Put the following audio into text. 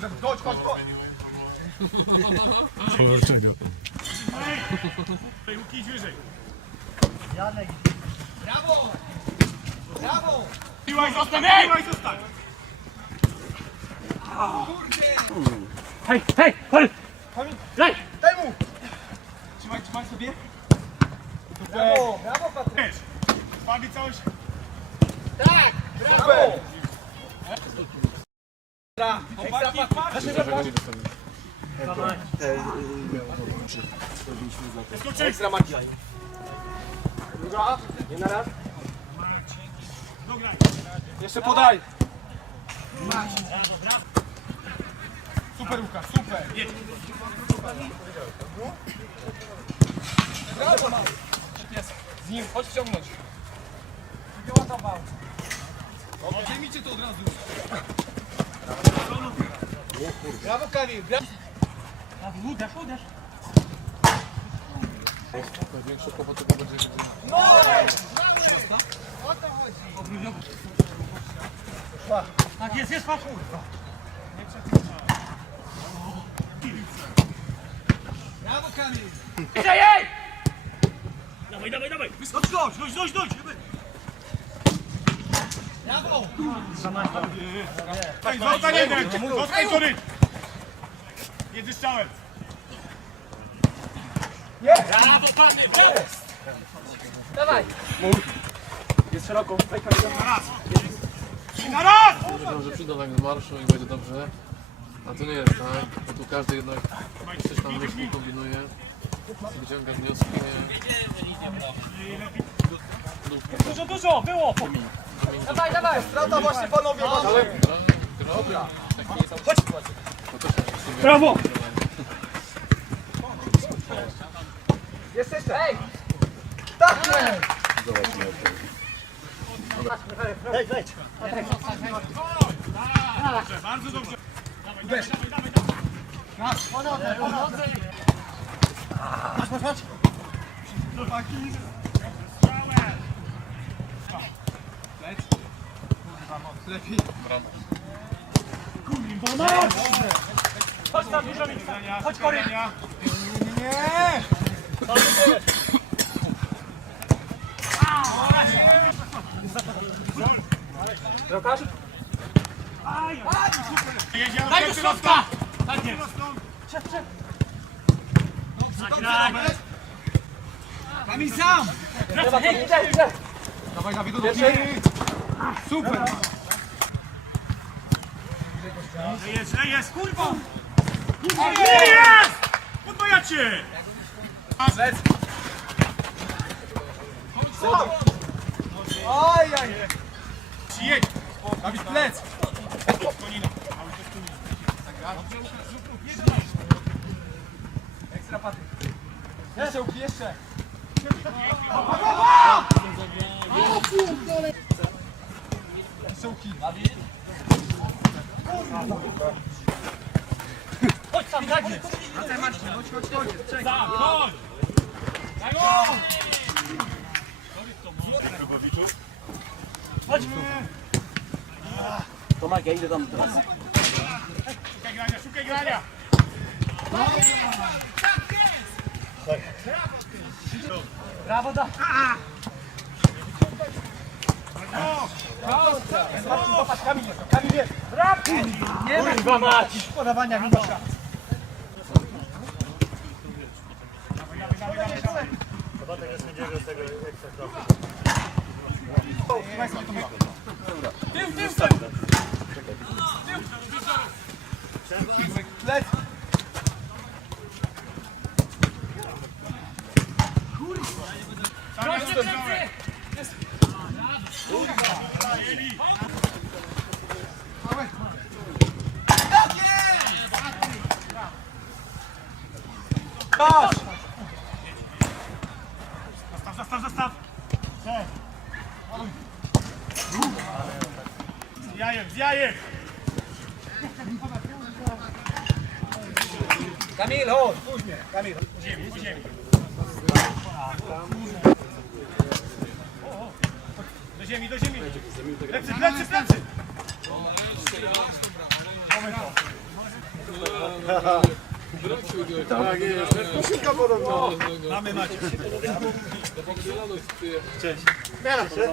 Dlaczego? Łuki wyżej. Brawo! Brawo! Piłaj zostań, ej! Piłaj zostań. Hej, hej, chodź! Daj! Daj mu! Trzymaj, trzymaj sobie. Brawo! Brawo Patryk! Wiesz. Fabi coś. Tak! Brawo! Ekstra! Ekstra Marcin! Druga, nie na raz. Jeszcze podaj! Super Łukasz, super! Brawo! Z nim, chodź wciągnąć. Odejmijcie to od razu. Brawo Kamil, brawo! Uderz, uderz. Największy kłopot to będzie, że No! O to chodzi! Tak jest, jest, patrz. Brawo Kamil! Dawaj, dawaj, dawaj. Chodź, chodź, chodź. Brawo! Ej, Zostań jeden. Zostań, sorry. Jedziesz. Jest! Brawo, panie. Dawaj! Na raz. I na raz. Myślałem, że przyjdą jak z marszu i będzie dobrze. A to nie jest tak, bo tu każdy jednak coś tam myśli, kombinuje, wyciąga wnioski. Dużo, dużo. Było. Dawaj, dawaj! Strata właśnie panowie! Ale... Dobra. Brawo. Jest jeszcze! Ej! Tak jest! Dobrze, bardzo dobrze. Dawaj, dawaj, dawaj, dawaj. Chłopaki. Strzałem. Lepiej. Chodź tam, dużo mi. Chodź, Kory. Nie! Drokarz? Jedziemy. Daj do środka. Tak jest. Zagraj. Kamil sam! Hej, Dawaj, Dawid, do. Super! Jest, ej, jest, kurwa! Nie jest! Podwojacie! Lec! Oj, oj! Jedź! Dawid, plec! Konina. Ekstra paty. Jeszcze, jeszcze! Chodź tam, tak jest! Chodź, chodź, chodź. Czekaj. Tak, chodź! Daj go! Chodź! Tomek, ja idę tam teraz. Szukaj grania, szukaj grania! Brawo, da! Popatrz, Kamil jest, Kamil jest! Brawo! Nie ma Kurwa mać! podawania Miłosza. Tył, tył, tył! Lec! Proszę, proszę! Patrz! Zastaw, zastaw, zastaw! Z jajem, z jajem! Kamil, chodź, później. Kamil. Po ziemi, po ziemi. Do ziemi, do ziemi! Plecy, plecy, plecy! Wrócił, Grazie.